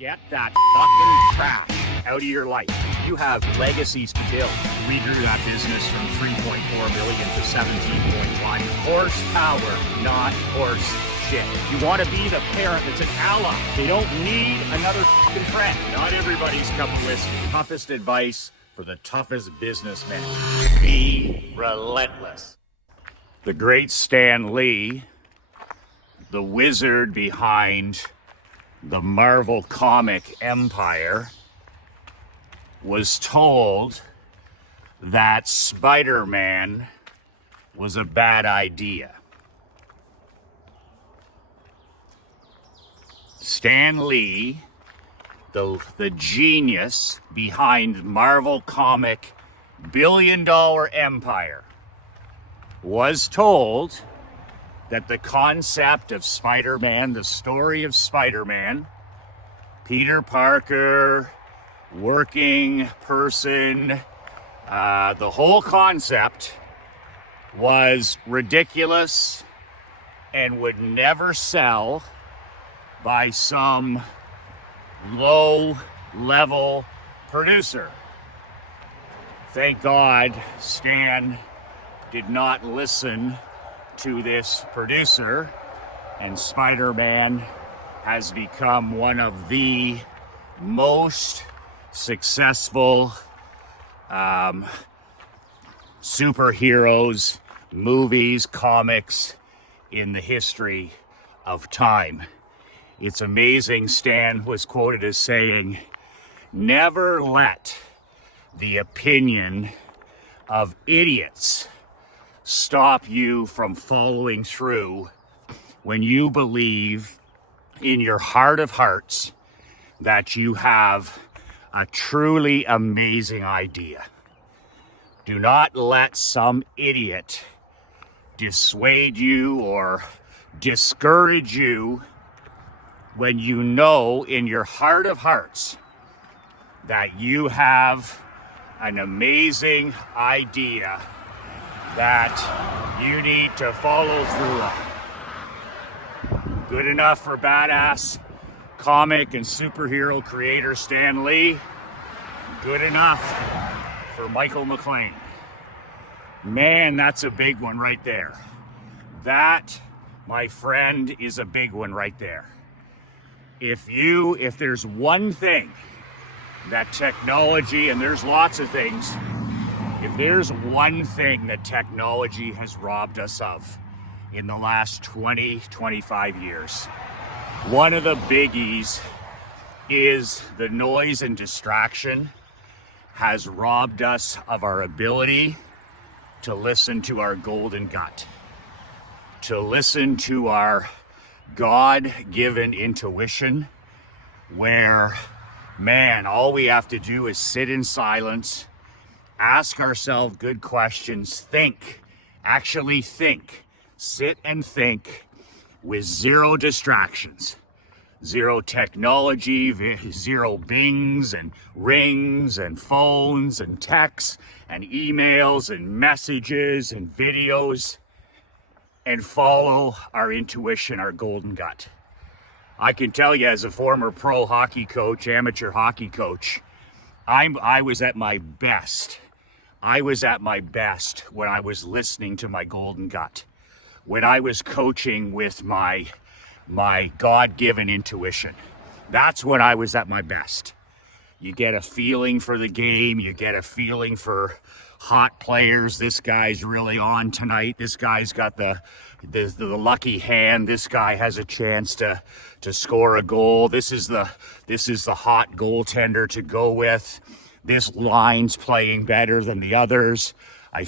Get that fucking trash out of your life. You have legacies to build. We grew that business from 3.4 million to 17.1. Horsepower, not horse shit. You want to be the parent that's an ally. They don't need another fucking friend. Not everybody's cup of whiskey. Toughest advice for the toughest businessman. Be relentless. The great Stan Lee, the wizard behind the Marvel comic empire, was told that Spider-Man was a bad idea. Stan Lee, the genius behind Marvel comic billion-dollar empire, was told that the concept of Spider-Man, the story of Spider-Man, Peter Parker, working person, the whole concept was ridiculous and would never sell by some low-level producer. Thank God Stan did not listen to this producer, and Spider-Man has become one of the most successful superheroes, movies, comics in the history of time. It's amazing. Stan was quoted as saying, "Never let the opinion of idiots stop you from following through when you believe in your heart of hearts that you have a truly amazing idea. Do not let some idiot dissuade you or discourage you when you know in your heart of hearts that you have an amazing idea that you need to follow through on." Good enough for badass comic and superhero creator Stan Lee. Good enough for Michael McLean. Man, that's a big one right there. That, my friend, is a big one right there. If there's one thing that technology, and there's lots of things, if there's one thing that technology has robbed us of in the last 20, 25 years, one of the biggies is the noise and distraction has robbed us of our ability to listen to our golden gut, to listen to our God-given intuition, where, man, all we have to do is sit in silence, ask ourselves good questions, think, actually think, sit and think with zero distractions, zero technology, zero bings and rings and phones and texts and emails and messages and videos, and follow our intuition, our golden gut. I can tell you, as a former pro hockey coach, amateur hockey coach, I was at my best. I was at my best when I was listening to my golden gut, when I was coaching with my God-given intuition. That's when I was at my best. You get a feeling for the game, you get a feeling for hot players. This guy's really on tonight. This guy's got the lucky hand. This guy has a chance to score a goal. This is the hot goaltender to go with. This line's playing better than the others. I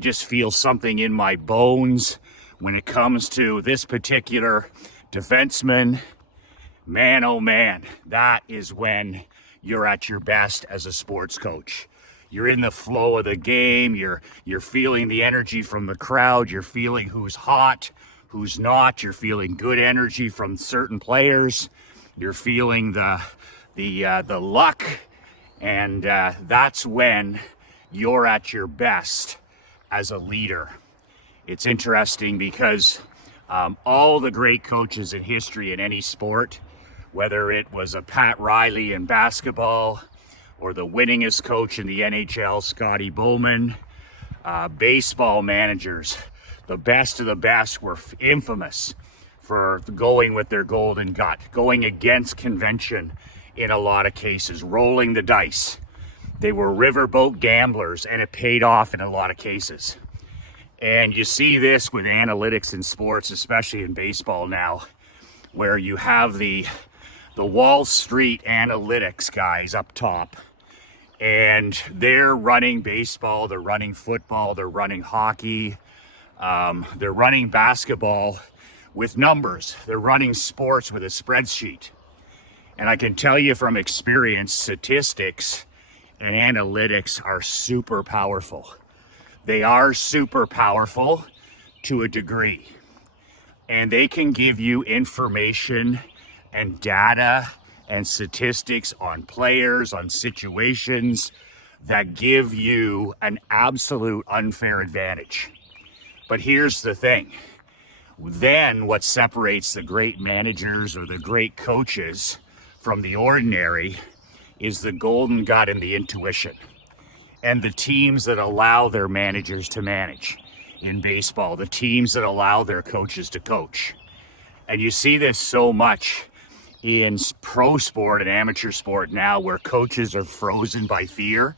just feel something in my bones when it comes to this particular defenseman. Man, oh man, that is when you're at your best as a sports coach. You're in the flow of the game. You're feeling the energy from the crowd. You're feeling who's hot, who's not. You're feeling good energy from certain players. You're feeling the luck, and that's when you're at your best as a leader. It's interesting because all the great coaches in history in any sport whether it was a Pat Riley in basketball or the winningest coach in the NHL, Scotty Bowman, baseball managers, the best of the best, were infamous for going with their golden gut, going against convention in a lot of cases, rolling the dice. They were riverboat gamblers, and it paid off in a lot of cases. And you see this with analytics in sports, especially in baseball now, where you have the Wall Street analytics guys up top, and they're running baseball, they're running football, they're running hockey, they're running basketball with numbers. They're running sports with a spreadsheet. And I can tell you from experience, statistics and analytics are super powerful. They are super powerful to a degree. And they can give you information and data and statistics on players, on situations that give you an absolute unfair advantage. But here's the thing. Then what separates the great managers or the great coaches from the ordinary is the golden gut and the intuition, and the teams that allow their managers to manage in baseball, the teams that allow their coaches to coach. And you see this so much in pro sport and amateur sport now, where coaches are frozen by fear.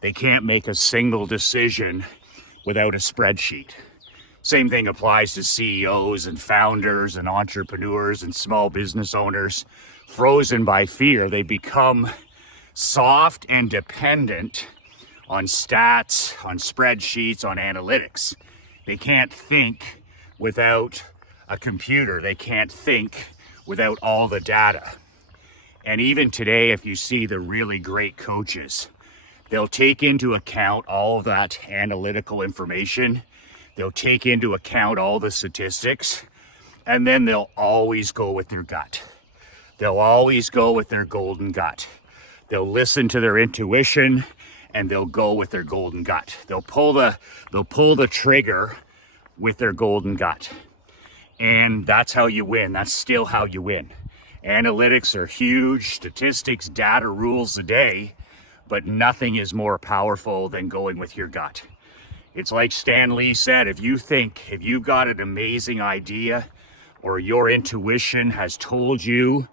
They can't make a single decision without a spreadsheet. Same thing applies to CEOs and founders and entrepreneurs and small business owners. Frozen by fear, they become soft and dependent on stats, on spreadsheets, on analytics. They can't think without a computer. They can't think without all the data. And even today, if you see the really great coaches, they'll take into account all of that analytical information. They'll take into account all the statistics, and then they'll always go with their gut. They'll always go with their golden gut. They'll listen to their intuition, and they'll go with their golden gut. They'll pull the trigger with their golden gut. And that's how you win. That's still how you win. Analytics are huge. Statistics, data rules the day, but nothing is more powerful than going with your gut. It's like Stan Lee said, if you've got an amazing idea, or your intuition has told you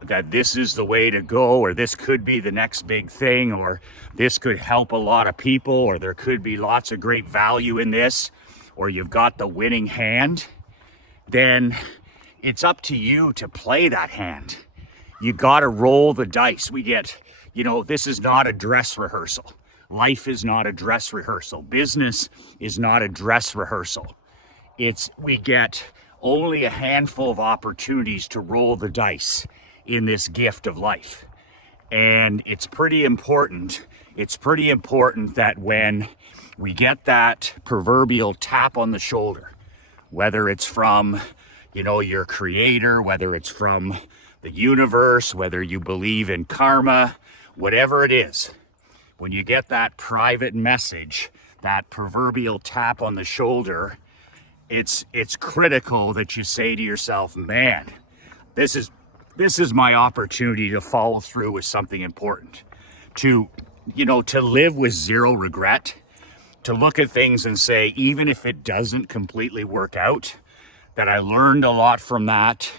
that this is the way to go, or this could be the next big thing, or this could help a lot of people, or there could be lots of great value in this, or you've got the winning hand, then it's up to you to play that hand. You got to roll the dice. This is not a dress rehearsal. Life is not a dress rehearsal. Business is not a dress rehearsal. We get only a handful of opportunities to roll the dice in this gift of life. And it's pretty important. It's pretty important that when we get that proverbial tap on the shoulder, whether it's from, your creator, whether it's from the universe, whether you believe in karma, whatever it is, when you get that private message, that proverbial tap on the shoulder, it's critical that you say to yourself, man, this is my opportunity to follow through with something important, to live with zero regret, to look at things and say, even if it doesn't completely work out, that I learned a lot from that,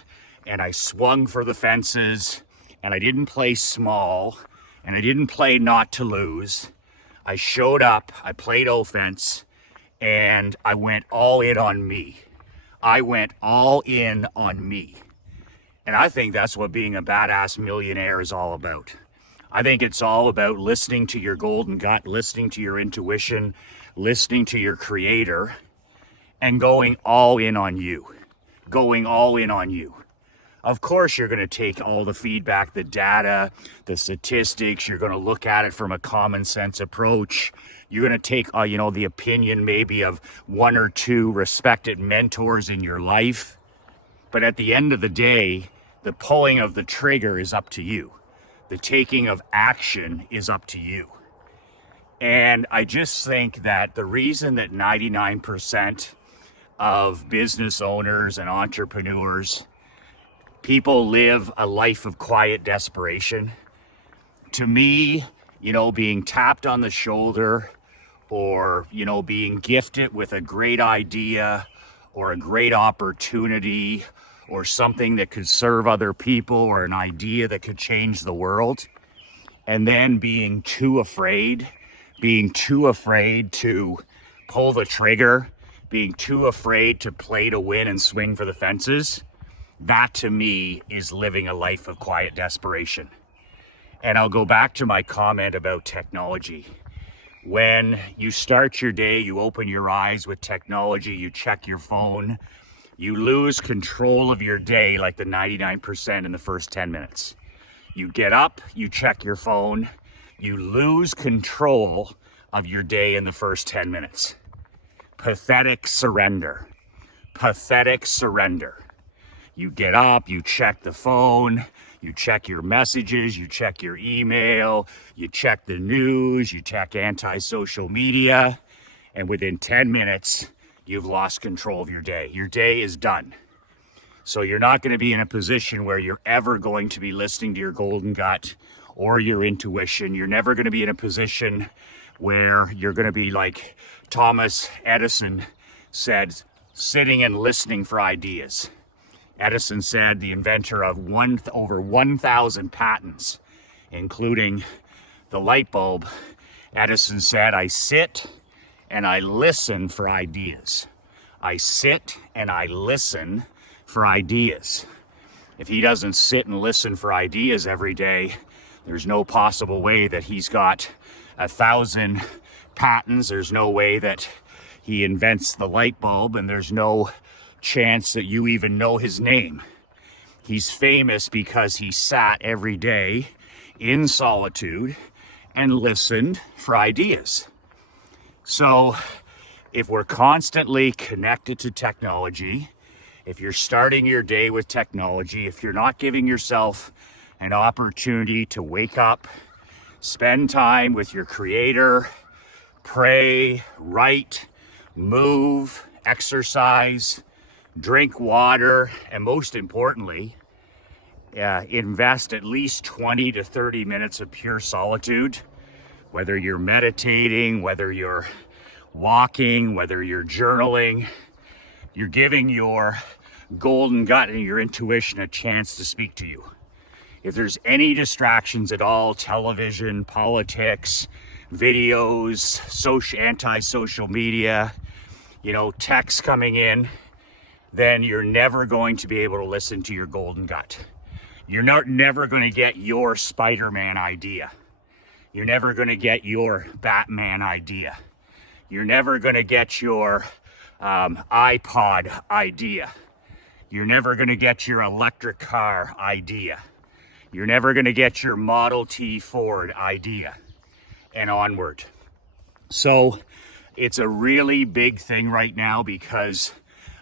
and I swung for the fences, and I didn't play small, and I didn't play not to lose. I showed up, I played offense, and I went all in on me. I went all in on me. And I think that's what being a badass millionaire is all about. I think it's all about listening to your golden gut, listening to your intuition, listening to your creator, and going all in on you. Going all in on you. Of course, you're going to take all the feedback, the data, the statistics. You're going to look at it from a common sense approach. You're going to take, the opinion maybe of one or two respected mentors in your life. But at the end of the day, the pulling of the trigger is up to you. The taking of action is up to you. And I just think that the reason that 99% of business owners and entrepreneurs people live a life of quiet desperation. To me, being tapped on the shoulder, or, being gifted with a great idea or a great opportunity or something that could serve other people or an idea that could change the world, and then being too afraid to pull the trigger, being too afraid to play to win and swing for the fences, that to me is living a life of quiet desperation. And I'll go back to my comment about technology. When you start your day, you open your eyes with technology, you check your phone, you lose control of your day like the 99% in the first 10 minutes. You get up, you check your phone, you lose control of your day in the first 10 minutes. Pathetic surrender. Pathetic surrender. You get up, you check the phone, you check your messages, you check your email, you check the news, you check anti-social media, and within 10 minutes, you've lost control of your day. Your day is done. So you're not going to be in a position where you're ever going to be listening to your golden gut or your intuition. You're never going to be in a position where you're going to be like Thomas Edison said, sitting and listening for ideas. Edison said, the inventor of over 1,000 patents, including the light bulb, Edison said, I sit and I listen for ideas. I sit and I listen for ideas. If he doesn't sit and listen for ideas every day, there's no possible way that he's got 1,000 patents. There's no way that he invents the light bulb, and there's no chance that you even know his name. He's famous because he sat every day in solitude and listened for ideas. So if we're constantly connected to technology, if you're starting your day with technology, if you're not giving yourself an opportunity to wake up, spend time with your creator, pray, write, move, exercise, drink water, and most importantly, invest at least 20 to 30 minutes of pure solitude, whether you're meditating, whether you're walking, whether you're journaling, you're giving your golden gut and your intuition a chance to speak to you. If there's any distractions at all, television, politics, videos, anti-social media, texts coming in, then you're never going to be able to listen to your golden gut. You're never going to get your Spiderman idea. You're never going to get your Batman idea. You're never going to get your iPod idea. You're never going to get your electric car idea. You're never going to get your Model T Ford idea, and onward. So it's a really big thing right now because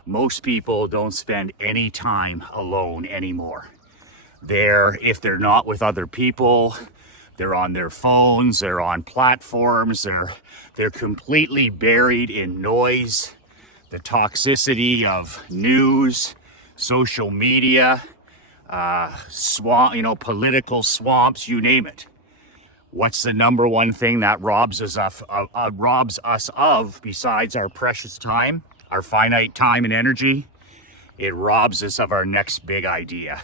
most people don't spend any time alone anymore. If they're not with other people, they're on their phones, they're on platforms, they're completely buried in noise, the toxicity of news, social media, political swamps, you name it. What's the number one thing that robs us of besides our precious time, our finite time and energy? It robs us of our next big idea.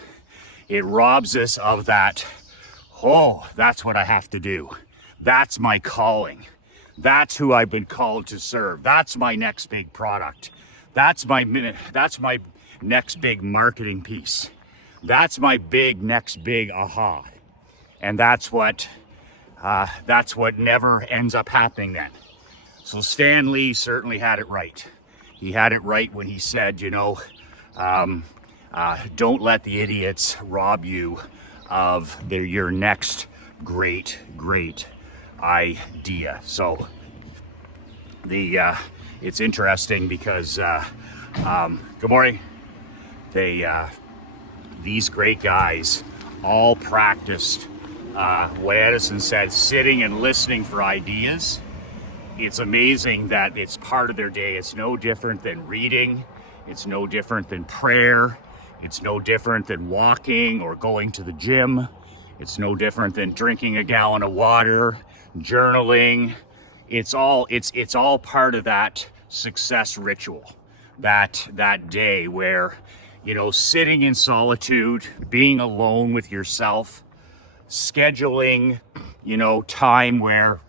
It robs us of that, that's what I have to do. That's my calling. That's who I've been called to serve. That's my next big product. That's my next big marketing piece. That's my next big aha. And that's what never ends up happening then. So Stan Lee certainly had it right. He had it right when he said, don't let the idiots rob you of your next great idea. So it's interesting because good morning. These great guys all practiced what Edison said, sitting and listening for ideas. It's amazing that it's part of their day. It's no different than reading. It's no different than prayer. It's no different than walking or going to the gym. It's no different than drinking a gallon of water, journaling. It's all part of that success ritual, that day where, you know, sitting in solitude, being alone with yourself, scheduling, you know, time where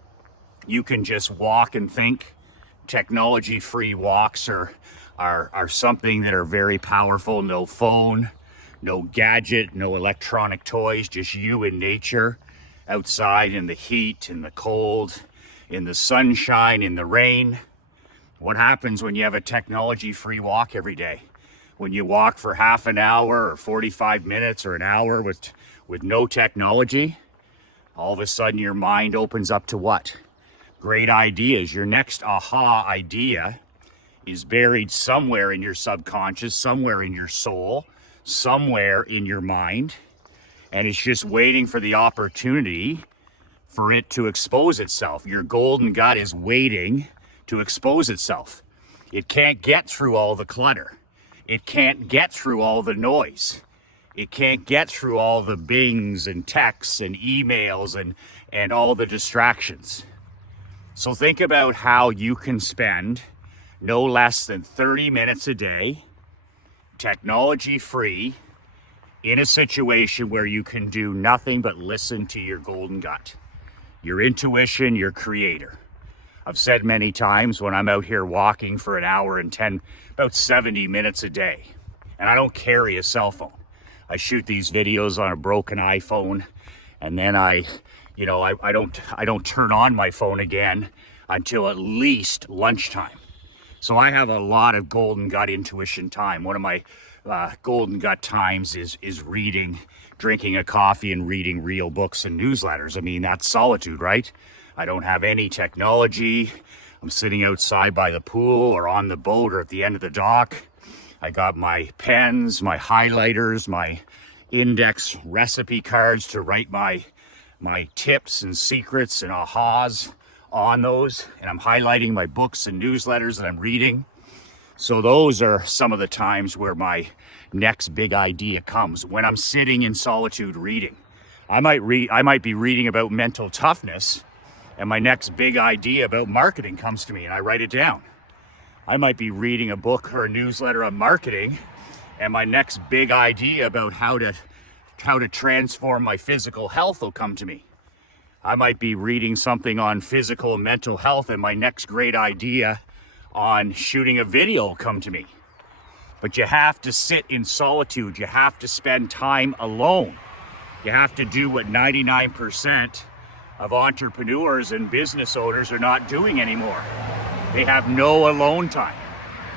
you can just walk and think. Technology-free walks are something that are very powerful. No phone, no gadget, no electronic toys, just you and nature outside in the heat, in the cold, in the sunshine, in the rain. What happens when you have a technology-free walk every day? When you walk for half an hour or 45 minutes or an hour with no technology, all of a sudden your mind opens up to what? Great ideas. Your next aha idea is buried somewhere in your subconscious, somewhere in your soul, somewhere in your mind, and it's just waiting for the opportunity for it to expose itself. Your golden gut is waiting to expose itself. It can't get through all the clutter. It can't get through all the noise. It can't get through all the bings and texts and emails and all the distractions. So think about how you can spend no less than 30 minutes a day, technology-free, in a situation where you can do nothing but listen to your golden gut, your intuition, your creator. I've said many times when I'm out here walking for an hour and about 70 minutes a day, and I don't carry a cell phone. I shoot these videos on a broken iPhone, and then I don't turn on my phone again until at least lunchtime. So I have a lot of golden gut intuition time. One of my golden gut times is reading, drinking a coffee and reading real books and newsletters. I mean, that's solitude, right? I don't have any technology. I'm sitting outside by the pool or on the boat or at the end of the dock. I got my pens, my highlighters, my index recipe cards to write my tips and secrets and ahas on those. And I'm highlighting my books and newsletters that I'm reading. So those are some of the times where my next big idea comes. When I'm sitting in solitude reading, I might be reading about mental toughness, and my next big idea about marketing comes to me and I write it down. I might be reading a book or a newsletter on marketing, and my next big idea about how to transform my physical health will come to me. I might be reading something on physical and mental health, and my next great idea on shooting a video will come to me. But you have to sit in solitude. You have to spend time alone. You have to do what 99% of entrepreneurs and business owners are not doing anymore. They have no alone time.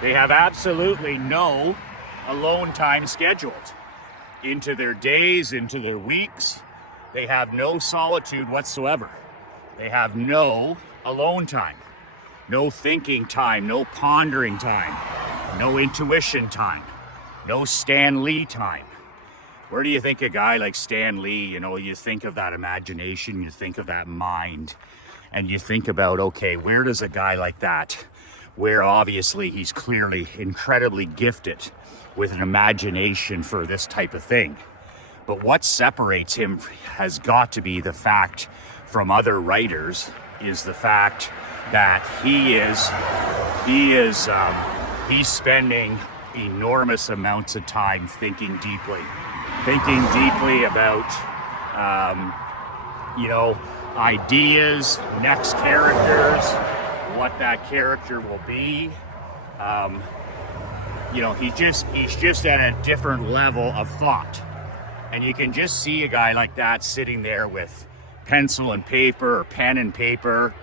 They have absolutely no alone time scheduled into their days, into their weeks. They have no solitude whatsoever. They have no alone time, no thinking time, no pondering time, no intuition time, no Stan Lee time. Where do you think a guy like Stan Lee, you think of that imagination, you think of that mind, and you think about, okay, where does a guy like that, where obviously he's clearly incredibly gifted with an imagination for this type of thing. But what separates him has got to be the fact from other writers is the fact that he's spending enormous amounts of time thinking deeply about, ideas, next characters, what that character will be. He's just at a different level of thought. And you can just see a guy like that sitting there with pencil and paper or pen and paper.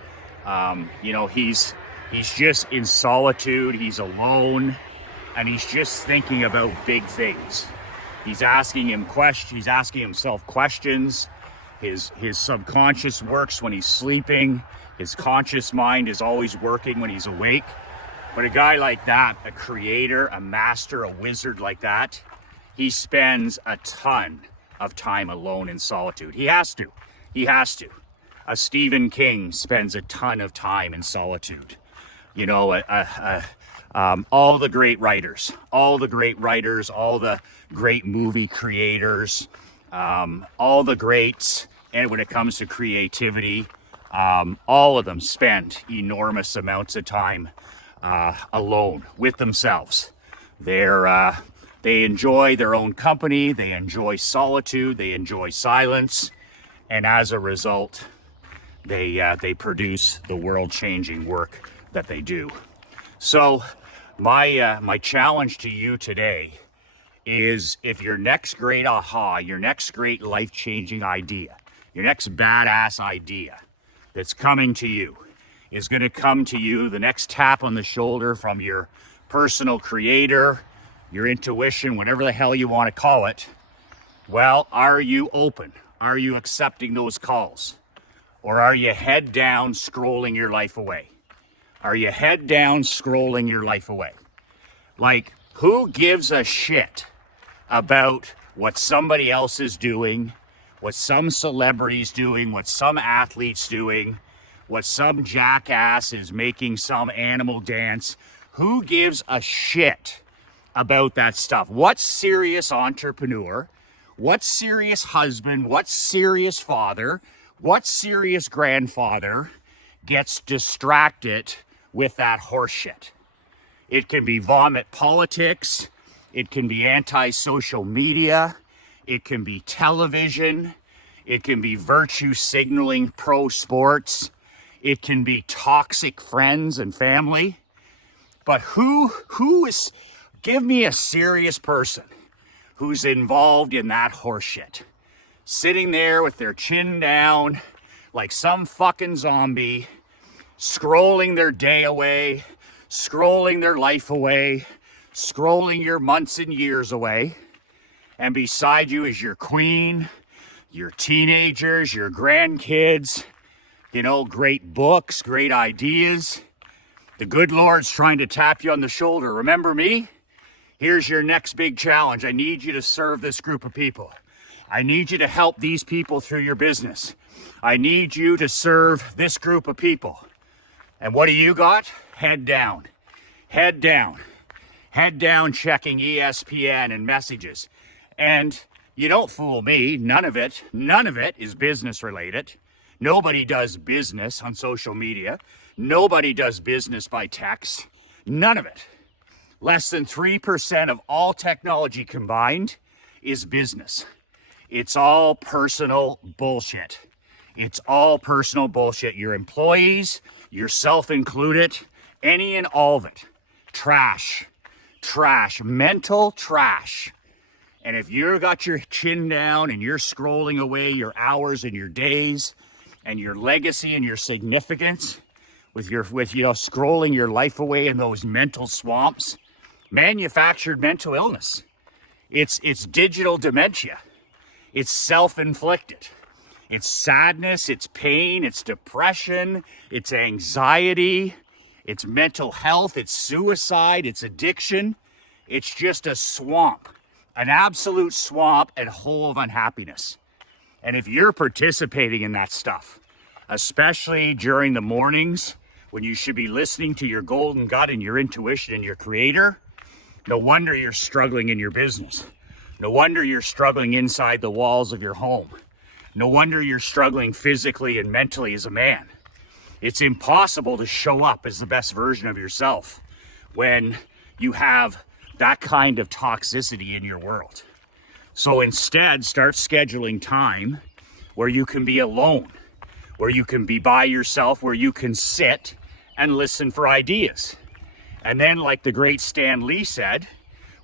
He's just in solitude, he's alone, and he's just thinking about big things. He's asking himself questions. His subconscious works when he's sleeping. His conscious mind is always working when he's awake. But a guy like that, a creator, a master, a wizard like that, he spends a ton of time alone in solitude. He has to. A Stephen King spends a ton of time in solitude. A All the great writers, all the great movie creators, all the greats, and when it comes to creativity, all of them spend enormous amounts of time alone with themselves. They enjoy their own company, they enjoy solitude, they enjoy silence, and as a result, they produce the world-changing work that they do. So my challenge to you today is, if your next great aha, your next great life-changing idea, your next badass idea that's coming to you is going to come to you, the next tap on the shoulder from your personal creator, your intuition, whatever the hell you want to call it, well, are you open? Are you accepting those calls? Or are you head down scrolling your life away? Are you head down scrolling your life away? Like, who gives a shit about what somebody else is doing, what some celebrity's doing, what some athlete's doing, what some jackass is making some animal dance? Who gives a shit about that stuff? What serious entrepreneur, what serious husband, what serious father, what serious grandfather gets distracted with that horseshit? It can be vomit politics, it can be anti-social media, it can be television, it can be virtue signaling pro sports, it can be toxic friends and family. But who is, give me a serious person who's involved in that horseshit, sitting there with their chin down like some fucking zombie, scrolling their day away, scrolling their life away, scrolling your months and years away, and beside you is your queen, your teenagers, your grandkids, you know, great books, great ideas. The good Lord's trying to tap you on the shoulder. Remember me? Here's your next big challenge. I need you to serve this group of people. I need you to help these people through your business. I need you to serve this group of people. And what do you got? Head down. Head down. Head down checking ESPN and messages. And you don't fool me. None of it is business related. Nobody does business on social media. Nobody does business by text. None of it. Less than 3% of all technology combined is business. It's all personal bullshit. It's all personal bullshit. Your employees, yourself included, any and all of it. Trash. Trash. Mental trash. And if you've got your chin down and you're scrolling away your hours and your days and your legacy and your significance with scrolling your life away in those mental swamps, manufactured mental illness. It's digital dementia. It's self-inflicted. It's sadness, it's pain, it's depression, it's anxiety, it's mental health, it's suicide, it's addiction. It's just a swamp, an absolute swamp and hole of unhappiness. And if you're participating in that stuff, especially during the mornings when you should be listening to your golden gut and your intuition and your creator, no wonder you're struggling in your business. No wonder you're struggling inside the walls of your home. No wonder you're struggling physically and mentally as a man. It's impossible to show up as the best version of yourself when you have that kind of toxicity in your world. So instead, start scheduling time where you can be alone, where you can be by yourself, where you can sit and listen for ideas. And then, like the great Stan Lee said,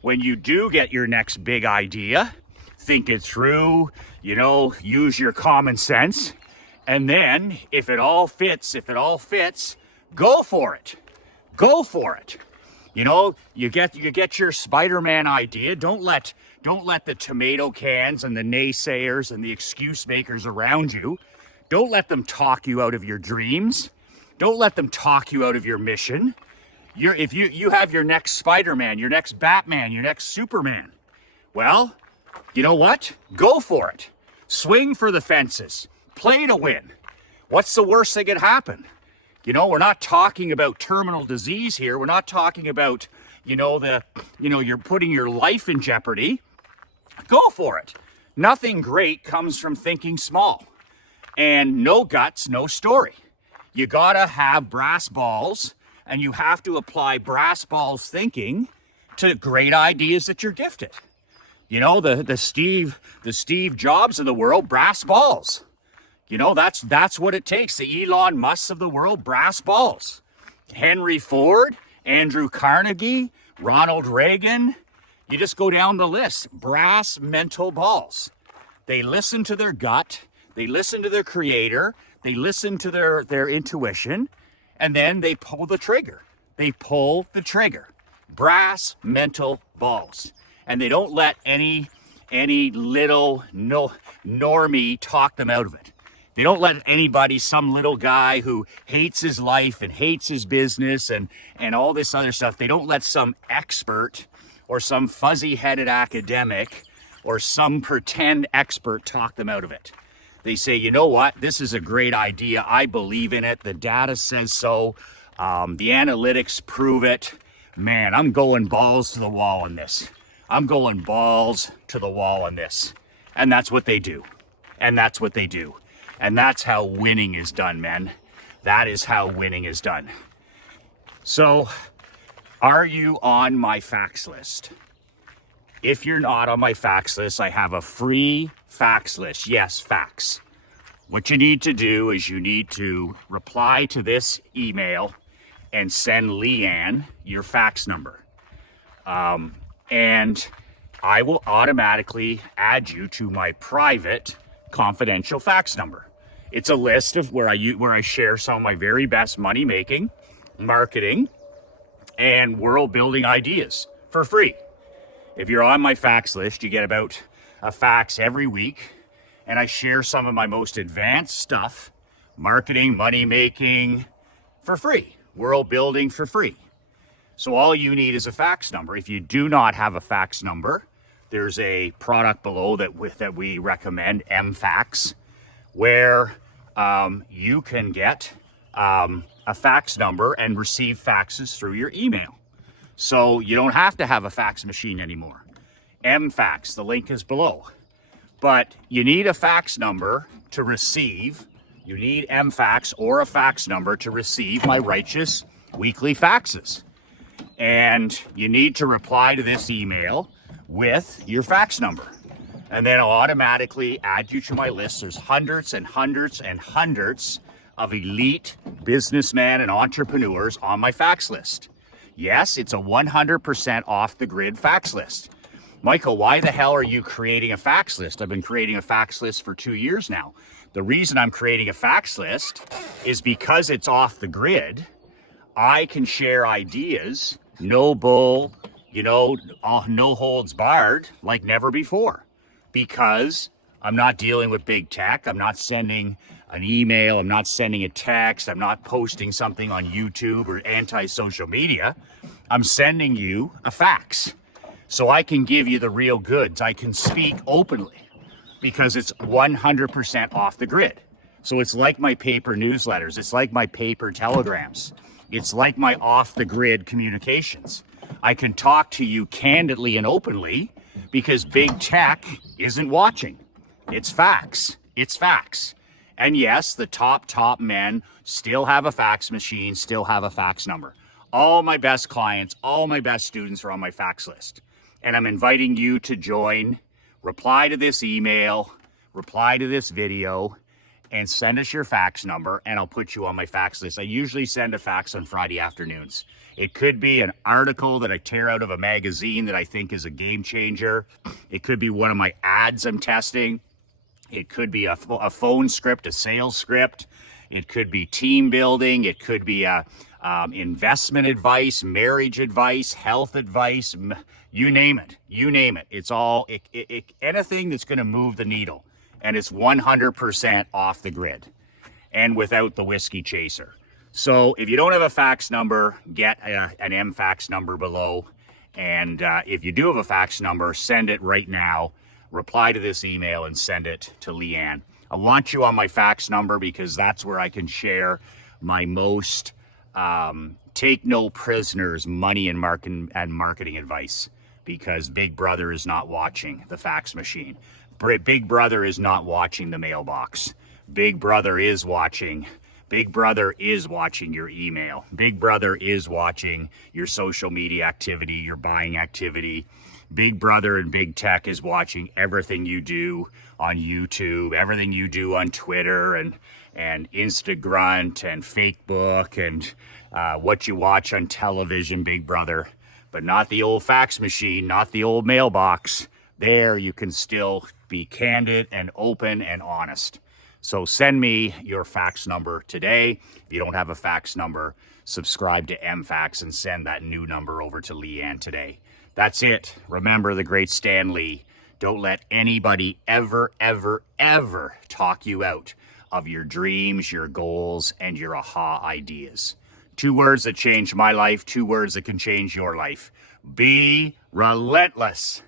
when you do get your next big idea, think it through, use your common sense. And then if it all fits, go for it. Go for it. You get your Spider-Man idea. Don't let the tomato cans and the naysayers and the excuse makers around you, don't let them talk you out of your dreams. Don't let them talk you out of your mission. If you have your next Spider-Man, your next Batman, your next Superman, well, you know what? Go for it. Swing for the fences. Play to win. What's the worst that could happen? You know, we're not talking about terminal disease here. We're not talking about, you're putting your life in jeopardy. Go for it. Nothing great comes from thinking small. And no guts, no story. You gotta have brass balls, and you have to apply brass balls thinking to great ideas that you're gifted. You know, the Steve Jobs of the world, brass balls. You know, that's what it takes. The Elon Musks of the world, brass balls. Henry Ford, Andrew Carnegie, Ronald Reagan. You just go down the list. Brass mental balls. They listen to their gut. They listen to their creator. They listen to their intuition. And then they pull the trigger. They pull the trigger. Brass mental balls. And they don't let any little normie talk them out of it. They don't let anybody, some little guy who hates his life and hates his business and all this other stuff, they don't let some expert or some fuzzy-headed academic or some pretend expert talk them out of it. They say, you know what, this is a great idea. I believe in it. The data says so. The analytics prove it. Man, I'm going balls to the wall on this. I'm going balls to the wall on this. And that's what they do. And that's what they do. And that's how winning is done, men. That is how winning is done. So, are you on my fax list? If you're not on my fax list, I have a free fax list. Yes, fax. What you need to do is you need to reply to this email and send Leanne your fax number. And I will automatically add you to my private confidential fax number. It's a list of where I share some of my very best money making, marketing, and world building ideas for free. If you're on my fax list, you get about a fax every week, and I share some of my most advanced stuff, marketing, money making, for free, world building for free. So all you need is a fax number. If you do not have a fax number, there's a product below that we recommend, MFax, where you can get a fax number and receive faxes through your email. So you don't have to have a fax machine anymore. MFax, the link is below. But you need a fax number to receive, you need MFax or a fax number to receive my righteous weekly faxes. And you need to reply to this email with your fax number. And then I'll automatically add you to my list. There's hundreds and hundreds and hundreds of elite businessmen and entrepreneurs on my fax list. Yes, it's a 100% off the grid fax list. Michael, why the hell are you creating a fax list? I've been creating a fax list for 2 years now. The reason I'm creating a fax list is because it's off the grid. I can share ideas, no bull, no holds barred, like never before. Because I'm not dealing with big tech. I'm not sending an email. I'm not sending a text. I'm not posting something on YouTube or anti-social media. I'm sending you a fax. So I can give you the real goods. I can speak openly because it's 100% off the grid. So it's like my paper newsletters. It's like my paper telegrams. It's like my off the grid communications. I can talk to you candidly and openly because big tech isn't watching. It's fax. It's fax. And yes, the top men still have a fax machine, still have a fax number. All my best clients, all my best students are on my fax list. And I'm inviting you to join, reply to this email, reply to this video, and send us your fax number, and I'll put you on my fax list. I usually send a fax on Friday afternoons. It could be an article that I tear out of a magazine that I think is a game changer. It could be one of my ads I'm testing. It could be a phone script, a sales script. It could be team building. It could be investment advice, marriage advice, health advice, you name it. You name it. It's all, anything that's going to move the needle. And it's 100% off the grid and without the whiskey chaser. So if you don't have a fax number, get an MFax number below. And if you do have a fax number, send it right now. Reply to this email and send it to Leanne. I want you on my fax number because that's where I can share my most take no prisoners money and marketing advice, because Big Brother is not watching the fax machine. Big Brother is not watching the mailbox. Big Brother is watching. Big Brother is watching your email. Big Brother is watching your social media activity, your buying activity. Big Brother and Big Tech is watching everything you do on YouTube, everything you do on Twitter and Instagram and Facebook, and what you watch on television, Big Brother. But not the old fax machine, not the old mailbox. There you can still be candid and open and honest. So send me your fax number today. If you don't have a fax number, subscribe to MFAX and send that new number over to Leanne today. That's it. Remember the great Stan Lee. Don't let anybody ever, ever, ever talk you out of your dreams, your goals, and your aha ideas. 2 words that changed my life, 2 words that can change your life. Be relentless.